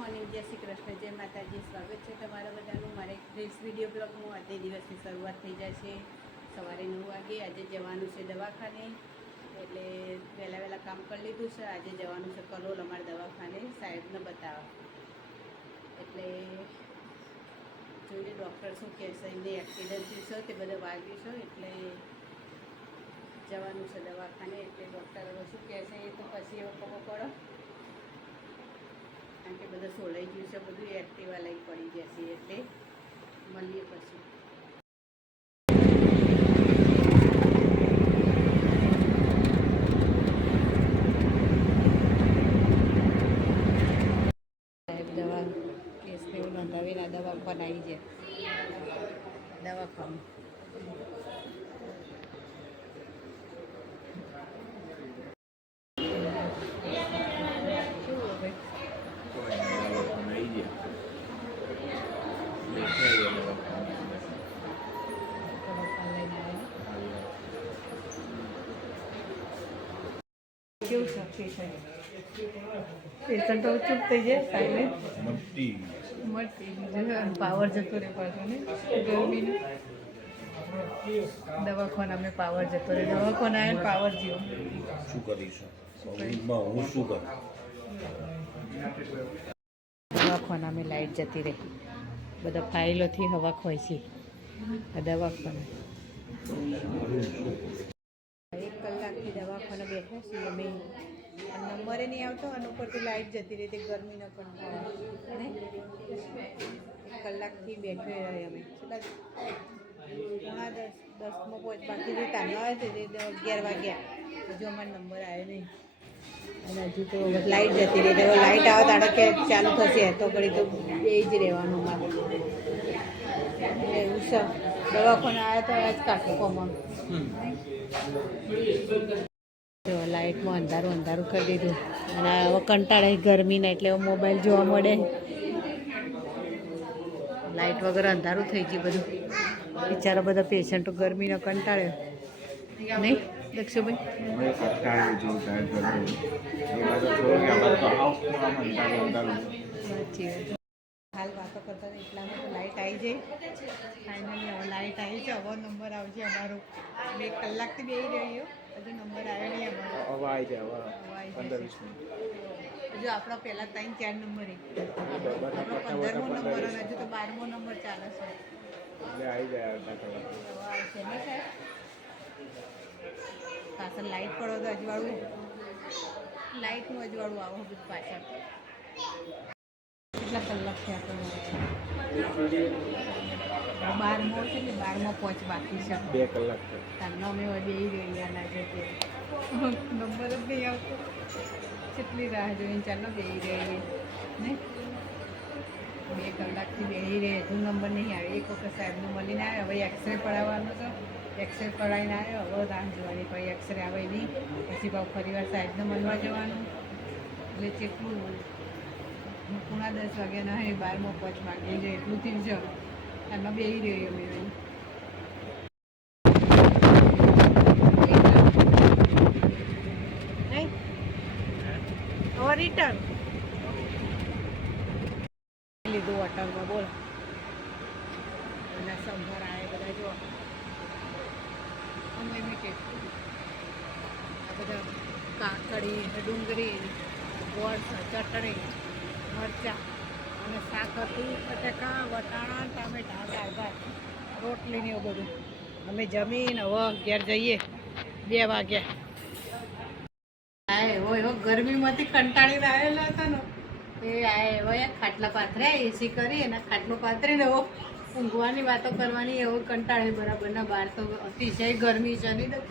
Morning, જય શ્રી કૃષ્ણ, જય માતાજી. સ્વાગત છે તમારા બધાનું મારે એક ફ્રેશ વિડીયો બ્લોગમાં. આજે દિવસની શરૂઆત થઈ જાય છે સવારે 9 વાગે. આજે જવાનું છે દવાખાને, એટલે વહેલા કામ કરી લીધું છે. આજે જવાનું છે કલોલ અમારા દવાખાને સાહેબને બતાવવા. એટલે જોઈએ ડૉક્ટર શું કહેશે. એમને એક્સિડન્ટ થયું છે, તે બધા વાગ્યું છે, એટલે જવાનું છે દવાખાને. એટલે ડૉક્ટર હવે શું કહેશે એ તો પછી એવો ખબર પડે, કારણ કે બધું સોલાઈ ગયું છે, બધું એક્ટિવા લઈ પડી જશે. એટલે મળીએ પછી. સાહેબ દવા કેસને એવું નોંધાવીને દવાખાને આવી જાય. દવાખાનું કેવું છે પેશન્ટ તો ચૂપ થઈ જાય, સાયલેન્ટ મટી પાવર જતો રહે પાછો ને ગરમીનું. દવાખાનામાં પાવર જતો રહે, દવાખાના આવે પાવર જેવો. શું કરીશું હું શું કરું? દવાખાનામાં લાઈટ જતી રહી, બધા ફાઇલોથી હવા ખોય છે આ દવાખાના. 1 કલાકથી દવાખાને બેઠા છીએ અમે. નંબરે નહીં આવતો અને ઉપરથી લાઈટ જતી રહી, તે ગરમીનો પણ ને 1 કલાકથી બેઠે રહે અમે. કેટલા 10:10 બાકી જે ટાઈમ આવે છે તે 11 વાગ્યા, હજુ અમારો નંબર આવ્યો નહીં. અને હજુ તો લાઈટ જતી રહી. તો લાઈટ આવે તાણે કે ચાલુ થશે, તો ઘડી તો બે જ રહેવાનું અમારે. એવું છે. દવાખાને આવ્યા તો આજ કાઢો કોમાં જો લાઇટમાં અંધારું કરી દીધું. અને હવે કંટાળે ગરમીના, એટલે મોબાઈલ જોવા મળે. લાઇટ વગર અંધારું થઈ ગયું બધું. બિચારા બધા પેશન્ટો ગરમીનો કંટાળ્યો નહીં દક્ષુભાઈ? હાલ વાતો કરતા એટલામાં તો લાઇટ આવી જાય. ફાઇનલી હવે લાઇટ આવી છે. હવે નંબર આવશે અમારો. 1 કલાકથી બે રહ્યો, હજુ નંબર આવ્યો નહીં અમારો. હવે આવી જાય, હવે 15-20 મિનિટ. હજુ આપણો પહેલાં 3-4 નંબર આપણો 15મો નંબર અને હજુ તો 12મો નંબર ચાલે છે. એટલે આવી જાય આવશે ને સાહેબ? પાછળ લાઇટ પડો તો અજવાળું, લાઇટનું અજવાળું આવો બધું પાછળ. કેટલા કલાક થયા તો 12મો છે ને 12મો પહોંચ બાકી છે. 2 કલાક તારનો અમે બે રહ્યા લાગે તે નંબર જ નહીં આવતો. કેટલી રાહ જોઈને ચાલો બે રહીએ ને 2 કલાકથી બેસી રહે, હજુ નંબર નહીં આવે. એક વખત સાહેબને મળીને આવે. હવે એક્સરે પડાવવાનો તો એક્સરે પડાવીને આવ્યો. હવે રાહ જોવાની, પછી એક્સરે આવે નહીં, પછી ભાવ ફરીવાર સાહેબને મળવા જવાનું. એટલે કેટલું 9:10 વાગ્યાના હે, 12મો પહોંચ માગી જાય એટલું થયું છે. એમાં બે રહી અમે નહીં. હવે રિટર્ન લીધું હોટલમાં. બોલ બધા સંભાર આવે બધા જો અમે કેટલું આ બધા કાકડી, ડુંગળી, ગોળ, ચટણી, મરચાં અને શાક હતું. બટાકા, વટાણા, ટામેટા, દાળ ભાત, રોટલી ને એવું બધું. અમે જમીને હવે ઘેર જઈએ. 2 વાગ્યા. આય હોય ગરમીમાંથી કંટાળીને આવેલા હતા ને એ આય હવે ખાટલા પાથર્યા, એસી કરી અને ખાટલો પાથરીને એવો ઊંઘવાની વાતો કરવાની. એવો કંટાળે બરાબરના. બહાર તો અતિશય ગરમી છે નહીં દઉં.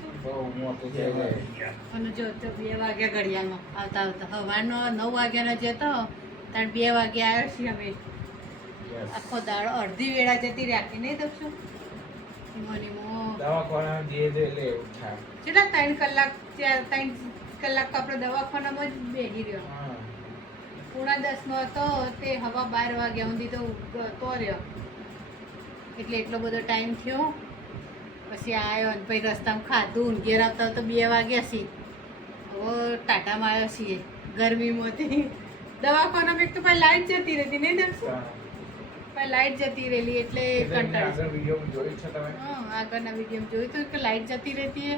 અને જો 2 વાગ્યા ઘડિયાળમાં આવતા સવારનો 9 વાગ્યાનો જતો, ત્યારે 2 વાગે આવ્યો છીએ અમે. આખો દાડો અડધી વેળા જતી રાખી નહીં દઉં. કેટલા 3 કલાક 3 કલાક આપણે દવાખાનામાં જ બેસી રહ્યો. 9:30નો હતો તે હવા 12 વાગ્યા સુધી તો રહ્યો. એટલે એટલો બધો ટાઈમ થયો. પછી આવ્યો ને પછી રસ્તામાં ખાધું. ઘેર આવતા તો 2 વાગ્યા છીએ. હવે ટાટામાં આવ્યો છીએ ગરમીમાંથી. દવાખાનામાં એક તો પછી લાઈટ જતી રહેતી નહીં દર્શન પછી લાઈટ જતી રહેલી એટલે કંટાળી આગળ વિડીયો જોયું છે તમે હા આગળના વિડીયો જોયું હતું કે લાઈટ જતી રહેતી હે